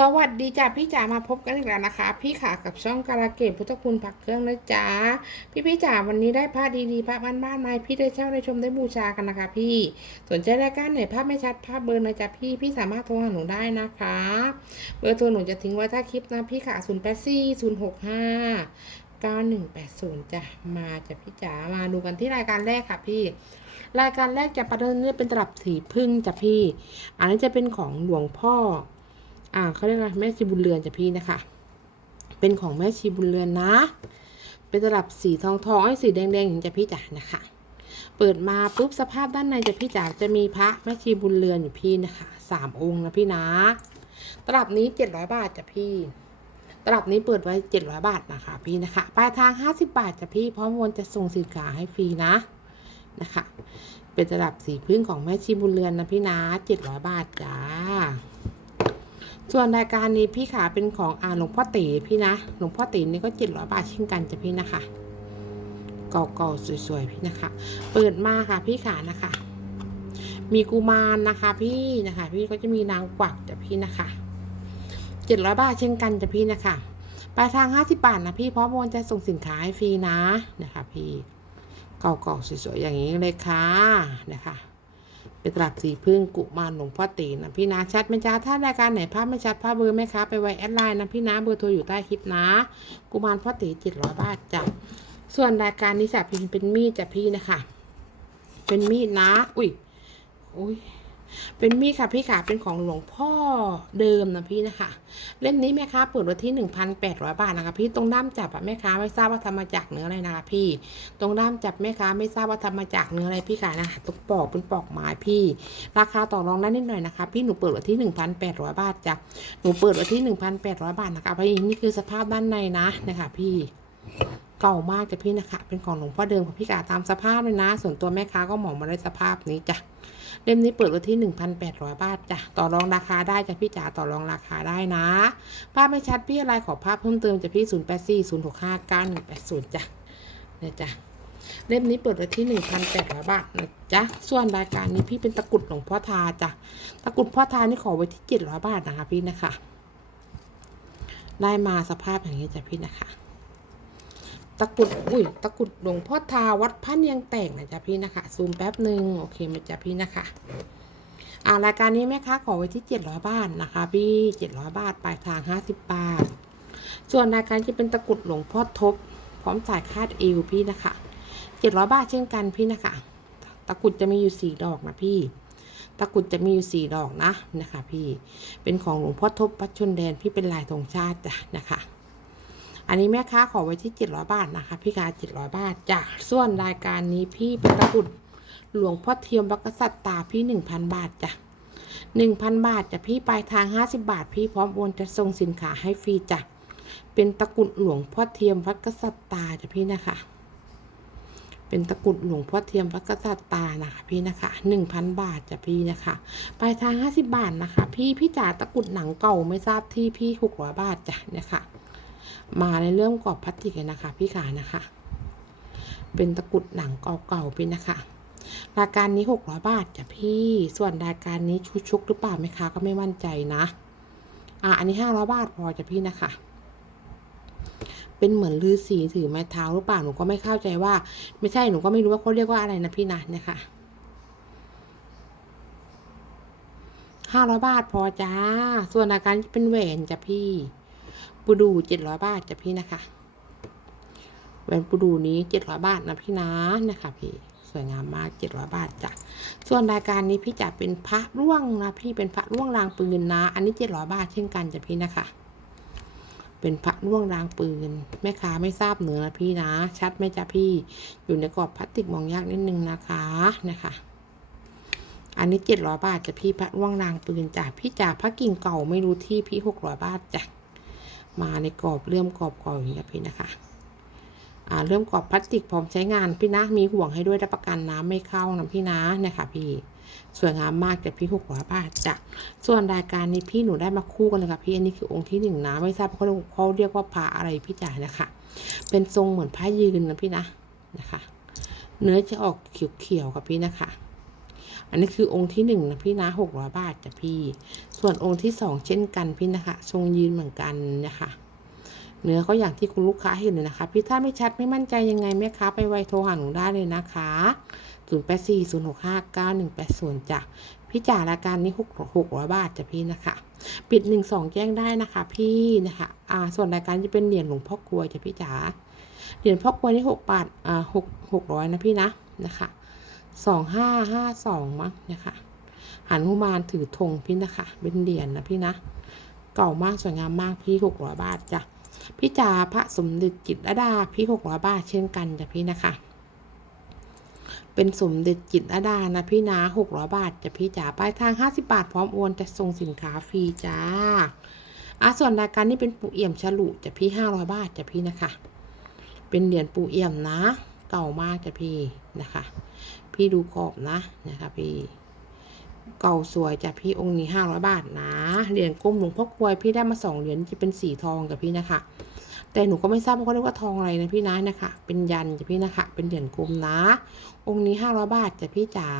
สวัสดีจ้ะพี่จ๋ามาพบกันอีกแล้วนะคะ พี่ขากับช่องการาเกตพุทธคุณผักเครื่องนะจ๊ะพี่พี่จ๋าวันนี้ได้ผ้าดีๆผ้าบ้านบ้านๆมาพี่ได้เช่าได้ชมได้บูชากันนะคะ พี่สนใจรายการไหนภาพไม่ชัดภาพเบอร์นะจ๊ะพี่พี่สามารถโทรหาหนูได้นะคะ เบอร์โทรหนูจะทิ้งไว้ใต้คลิปนะพี่ขา0 8 4 0 6 5 9 1 8 0จ้ะมาจ้ะพี่จ๋ามาดูกันที่รายการแรกค่ะพี่ รายการแรกจะประเดิมเนี่ยเป็นตลับสีพึ่งจ้ะพี่ อันนี้จะเป็นของหลวงพ่อ อ่าเขาเรียกว่าแม่ชีบุญเรือนจ้ะพี่นะคะ เป็นของแม่ชีบุญเรือนนะ เป็นตลับสีทองทองไอ้สีแดงแดงอย่างจ้ะพี่จ๋านะคะ เปิดมาปุ๊บสภาพด้านในจ้ะพี่จ๋าจะมีพระแม่ชีบุญเรือนอยู่พี่นะคะสามองค์นะพี่นะ ตลับนี้เจ็ดร้อยบาทจ้ะพี่ตลับนี้เปิดไว้เจ็ดร้อยบาทนะคะ พี่นะคะปลายทางห้าสิบบาทจ้ะพี่พร้อมวนจะส่งสินค้าให้ฟรีนะนะคะ เป็นตลับสีพึ่งของแม่ชีบุญเรือนนะพี่นะเจ็ดร้อยบาทจ้า ส่วนรายการนี้พี่ขาเป็นของอาหลวงพ่อตีพี่นะ หลวงพ่อตีนี่ก็เจ็ดร้อยบาทเช่นกันจ้ะพี่นะคะ เก่าๆสวยๆพี่นะคะ เปิดมาค่ะพี่ขานะคะ มีกุมารนะคะพี่นะคะ พี่ก็จะมีนางกวักจ้ะพี่นะคะเจ็ดร้อยบาทเช่นกันจ้ะพี่นะคะ ปลายทางห้าสิบบาทนะพี่เพราะวนจะส่งสินค้าให้ฟรีนะนะคะ พี่ เก่าๆสวยๆอย่างนี้เลยค่ะนะคะ เป็นตลับสีพึ่งกุมารหลวงพ่อตีนะพี่นะชัดไหมจ้าถ้ารายการไหนภาพไม่ชัดภาพเบอร์ไหมคะไปไว้แอดไลน์นะพี่นะเบอร์โทรอยู่ใต้คลิปนะ กุมารพ่อตีเจ็ดร้อยบาทจ้ะส่วนรายการนี้จะเป็นเป็นมีดจ้ะพี่นะคะ เป็นมีดนะ อุ้ยอุ้ย เป็นมีดค่ะพี่ขาเป็นของหลวงพ่อเดิมนะพี่นะคะ เล่มนี้แม่ค้าเปิดไว้ที่หนึ่งพันแปดร้อยบาทนะคะพี่ตรงด้ามจับอะแม่ค้าไม่ทราบว่าทำมาจากเนื้ออะไรนะคะพี่ ตรงด้ามจับแม่ค้าไม่ทราบว่าทำมาจากเนื้ออะไรพี่ขานะคะตกปอกเป็นปอกไม้พี่ ราคาต่อรองได้นิดหน่อยนะคะ พี่หนูเปิดไว้ที่หนึ่งพันแปดร้อยบาทจ้ะหนูเปิดไว้ที่หนึ่งพันแปดร้อยบาทนะคะพี่นี่คือสภาพด้านในนะนะคะพี่เก่ามากจ้ะพี่นะคะ เป็นของหลวงพ่อเดิมของพี่กาตามสภาพเลยนะ ส่วนตัวแม่ค้าก็หมองมาได้สภาพนี้จ้ะ เล่มนี้เปิดไว้ที่ 1,800 บาทจ้ะต่อรองราคาได้จ้ะพี่จ๋าต่อรองราคาได้นะ ภาพไม่ชัดพี่อะไรขอภาพเพิ่มเติมจะพี่ 0840659180 จ้ะเนี่ยจ้ะเล่มนี้เปิดไว้ที่ 1,800 บาทนะจ๊ะ ส่วนรายการนี้พี่เป็นตะกุดหลวงพ่อทาจ้ะ ตะกุดพ่อทานี่ขอไว้ที่ 700 บาทนะคะพี่นะคะ ได้มาสภาพอย่างนี้จ้ะพี่นะคะ ตะกรุดอุ้ยตะกรุดหลวงพ่อทาวัดพระเนียงแตกนะจ๊ะพี่นะคะ ซูมแป๊บหนึ่งโอเคไหมจ๊ะพี่นะคะอ่ารายการนี้แม่ค้าขอไว้ที่700บาทนะคะ พี่700บาทปลายทาง50บาท ส่วนรายการจะเป็นตะกรุดหลวงพ่อทบ พร้อมจ่ายคาดเอวพี่นะคะ700บาทเช่นกันพี่นะคะ ตะกรุดจะมีอยู่4ดอกนะพี่ตะกรุดจะมีอยู่4ดอกนะนะคะ พี่เป็นของหลวงพ่อทบวัดชนแดนพี่เป็นลายธงชาติจ้ะนะคะ อันนี้แม่ค้าขอไว้ที่ 700 บาทนะคะ พี่กา700 บาทจ้ะส่วนรายการนี้พี่เป็นตะกรุดหลวงพ่อเทียมวักษัตริย์ตาพี่ 1,000 บาทจ้ะ1,000 บาทจะพี่ปลายทาง 50 บาท พี่พร้อมโอนจะส่งสินค้าให้ฟรีจ้ะเป็นตะกุดหลวงพ่อเทียมวัดกษัตริย์ตาจ้ะพี่นะคะ เป็นตะกุดหลวงพ่อเทียมวัดกษัตริย์ตานะคะพี่นะคะ1,000บาทจ้ะพี่นะคะ ปลายทาง50บาทนะคะ พี่พี่จ๋าตะกุดหนังเก่าไม่ทราบที่พี่600บาทจ้ะเนะคะ มาในเรื่องกรอบพลาสติกเลยนะคะ พี่ขานะคะ เป็นตะกุดหนังเก่าๆพี่นะคะรายการนี้หกร้อยบาทจ้ะพี่ ส่วนรายการนี้ชุกชุกหรือเปล่าไหมคะก็ไม่มั่นใจนะ อะอันนี้ห้าร้อยบาทพอจ้ะพี่นะคะ เป็นเหมือนลือสีถือไม้เท้าหรือเปล่าหนูก็ไม่เข้าใจว่า ไม่ใช่หนูก็ไม่รู้ว่าเขาเรียกว่าอะไรนะพี่นะเนี่ยค่ะห้าร้อยบาทพอจ้า ส่วนรายการเป็นแหวนจ้ะพี่ ปูดูเจ็ดร้อยบาทจ้ะพี่นะคะแหวนปูดูนี้เจ็ดร้อยบาทนะพี่นะนะคะพี่สวยงามมากเจ็ดร้อยบาทจ้ะส่วนรายการนี้พี่จะเป็นพระร่วงนะพี่เป็นพระร่วงรางปืนนะ อันนี้เจ็ดร้อยบาทเช่นกันจ้ะพี่นะคะ เป็นพระร่วงรางปืนแม่ค้าไม่ทราบเนื้อนะพี่นะ ชัดไหมจ้ะพี่ อยู่ในกรอบพลาสติกมองยากนิดนึงนะคะนะคะอันนี้เจ็ดร้อยบาทจะพี่พระร่วงรางปืนจ้ะพี่จ๋าพระกิ่งเก่าไม่รู้ที่พี่หกร้อยบาทจ้ะ มาในกรอบเลื่อมกรอบก่อนอย่างนี้พี่นะคะอ่าเริ่มกรอบพลาสติกพร้อมใช้งานพี่นะมีห่วงให้ด้วยรับประกันน้ำไม่เข้านะพี่นะเนี่ยค่ะพี่สวยงามมากแต่พี่หกร้อยบาทจ้ะส่วนรายการนี้พี่หนูได้มาคู่กันเลยค่ะพี่อันนี้คือองค์ที่หนึ่งนะไม่ทราบเขาเขาเรียกว่าพระอะไรพี่จ๋านะคะ เป็นทรงเหมือนพระยืนนะพี่นะนะคะ เนื้อจะออกเขียวๆค่ะพี่นะคะ อันนี้คือองค์ที่หนึ่งนะพี่นะหกร้อยบาทจ้ะพี่ ส่วนองค์ที่สองเช่นกันพี่นะคะ ทรงยืนเหมือนกันนะคะเนื้อก็อย่างที่คุณลูกค้าเห็นเลยนะคะ พี่ถ้าไม่ชัดไม่มั่นใจยังไงแม่ค้าไปไวโทรหาหนูได้เลยนะคะ 0 8 4 0 6 5 9 1 8 0จ้ะพี่จ่ารายการนี้6 600บาทจ้ะพี่นะคะ ปิด 1 2 แจ้งได้นะคะ พี่นะคะอ่าส่วนรายการจะเป็นเหรียญหลวงพ่อกลวยจ้ะพี่จ๋าเหรียญพ่อกลวยนี่6บาทอ่า6 600นะพี่นะนะคะ 2552 มั้งนะคะหันุมานถือธงพี่นะคะเป็นเหรียญนะพี่นะ เก่ามากสวยงามมากพี่ 600 บาทจ้ะพี่จ๋าพระสมเด็จจิตรดาพี่หกร้อยบาทเช่นกันจ้ะพี่นะคะ เป็นสมเด็จจิตรดานะพี่นะหกร้อยบาทจ้ะพี่จ๋าปลายทางห้าสิบาท พร้อมโอนจะส่งสินค้าฟรีจ้าอะส่วนรายการนี้เป็นปูเอี่ยมฉลุจ้ะพี่ห้าร้อยบาทจ้ะพี่นะคะ เป็นเหรียญปูเอี่ยมนะ เก่ามากจ้ะพี่นะคะ พี่ดูขอบนะนะคะพี่ เก่าสวยจ้ะพี่องค์นี้ห้าร้อยบาทนะเหรียญก้มหลวงพ่อกลวยพี่ได้มาสองเหรียญจะเป็นสีทองกับพี่นะคะ แต่หนูก็ไม่ทราบว่าเขาเรียกว่าทองอะไรนะพี่นะนะคะ เป็นยันจ้ะพี่นะคะ เป็นเหรียญกลมนะ องค์นี้ห้าร้อยบาทจ้ะพี่จ๋า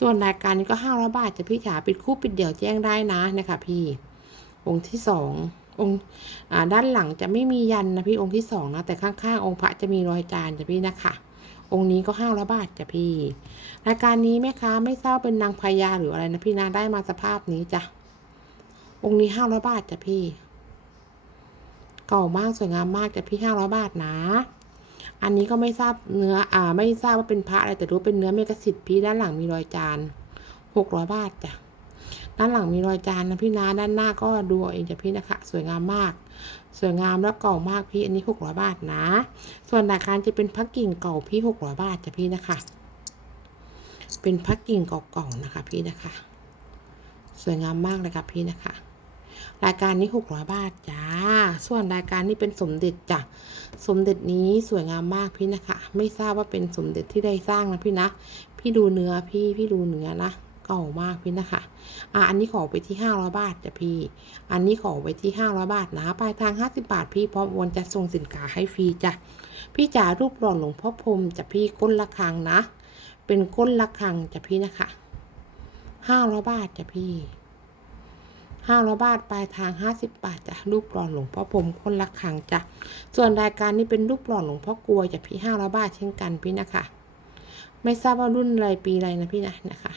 ส่วนรายการนี้ก็ห้าร้อยบาทจ้ะพี่จ๋าปิดคู่ปิดเดี่ยวแจ้งได้นะนะคะ พี่องค์ที่สอง องค์ด้านหลังจะไม่มียันนะพี่องค์ที่สองนะแต่ข้างๆองค์พระจะมีรอยจานจ้ะพี่นะคะ องค์นี้ก็ห้าร้อยบาทจ้ะพี่รายการนี้แม่ค้าไม่ทราบเป็นนางพญาหรืออะไรนะพี่นะได้มาสภาพนี้จ้ะองค์นี้ห้าร้อยบาทจ้ะพี่เก่ามากสวยงามมากจ้ะพี่ห้าร้อยบาทนะ อันนี้ก็ไม่ทราบเนื้ออ่าไม่ทราบว่าเป็นพระอะไรแต่รู้เป็นเนื้อเมกสิทธิ์พี่ด้านหลังมีรอยจานหกร้อยบาทจ้ะ ด้านหลังมีรอยจานนะพี่นะด้านหน้าก็ดูเองจ้ะพี่นะคะ สวยงามมาก สวยงามแล้วเก่ามากพี่อันนี้หกร้อยบาทนะ ส่วนรายการจะเป็นพักกิ่งเก่าพี่หกร้อยบาทจ้ะพี่นะคะ เป็นพักกิ่งเก่าๆนะคะ พี่นะคะ สวยงามมากเลยครับพี่นะคะรายการนี้หกร้อยบาทจ้า ส่วนรายการนี้เป็นสมเด็จจ้ะ สมเด็จนี้สวยงามมากพี่นะคะ ไม่ทราบว่าเป็นสมเด็จที่ได้สร้างนะพี่นะ พี่ดูเนื้อพี่พี่ดูเนื้อนะ เก่ามากพี่นะคะอะอันนี้ขอไปที่ห้าร้อยบาทจ้ะพี่ อันนี้ขอไปที่ห้าร้อยบาทนะปลายทางห้าสิบาท พี่พร้อมโอนจะส่งสินค้าให้ฟรีจ้ะพี่จ๋ารูปหล่อหลวงพ่อพรมจ้ะพี่ก้นละคังนะ เป็นก้นละคังจ้ะพี่นะคะห้าร้อยบาทจ้ะพี่ห้าร้อยบาทปลายทางห้าสิบบาทจ้ะรูปหล่อหลวงพ่อพรหมคนละครั้งจ้ะส่วนรายการนี้เป็นรูปหล่อหลวงพ่อกลัวจ้ะพี่ห้าร้อยบาทเช่นกันพี่นะคะ ไม่ทราบว่ารุ่นอะไรปีอะไรนะพี่นะนะคะ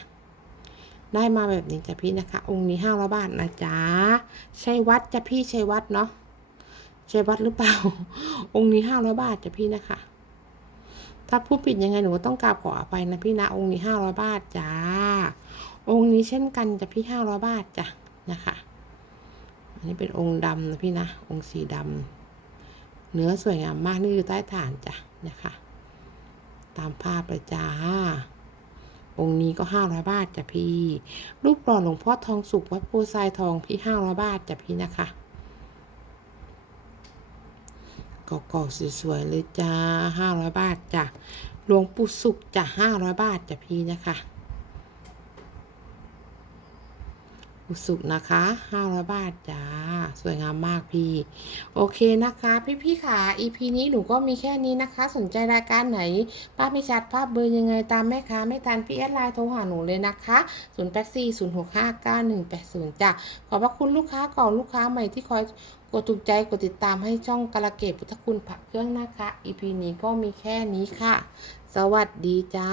ได้มาแบบนี้จ้ะพี่นะคะ องค์นี้ห้าร้อยบาทนะจ๊ะใช่วัดจ้ะพี่ใช่วัดเนาะใช่วัดหรือเปล่า องค์นี้ห้าร้อยบาทจ้ะพี่นะคะ ถ้าพูดผิดยังไงหนูก็ต้องกราบขออภัยนะพี่นะองค์นี้ห้าร้อยบาทจ้าองค์นี้เช่นกันจ้ะพี่ห้าร้อยบาทจ้ะนะคะ อันนี้เป็นองค์ดำนะพี่นะ องค์สีดำเนื้อสวยงามมากนี่คือใต้ฐานจ้ะนะคะ ตามภาพเลยจ้า องค์นี้ก็ห้าร้อยบาทจ้ะพี่ รูปหล่อหลวงพ่อทองสุกวัดโพไซทองพี่ห้าร้อยบาทจ้ะพี่นะคะก่าๆสวยๆเลยจ้าห้าร้อยบาทจ้ะหลวงปู่สุกจ้ะห้าร้อยบาทจ้ะพี่นะคะ อุสุกนะคะห้าร้อยบาทจ้า สวยงามมากพี่ โอเคนะคะ พี่พี่ๆค่ะ EP นี้หนูก็มีแค่นี้นะคะ สนใจรายการไหนภาพไม่ชัดภาพเบอร์ยังไงตามแม่ค้าไม่ทันพี่แอดไลน์โทรหาหนูเลยนะคะ0 8 4 0 6 5 9 1 8 0จ้ะขอบพระคุณลูกค้าก่าลูกค้าใหม่ที่คอยกดถูกใจกดติดตามให้ช่องกาลเกตพุทธคุณผักเครื่องนะคะ EP นี้ก็มีแค่นี้ค่ะ สวัสดีจ้า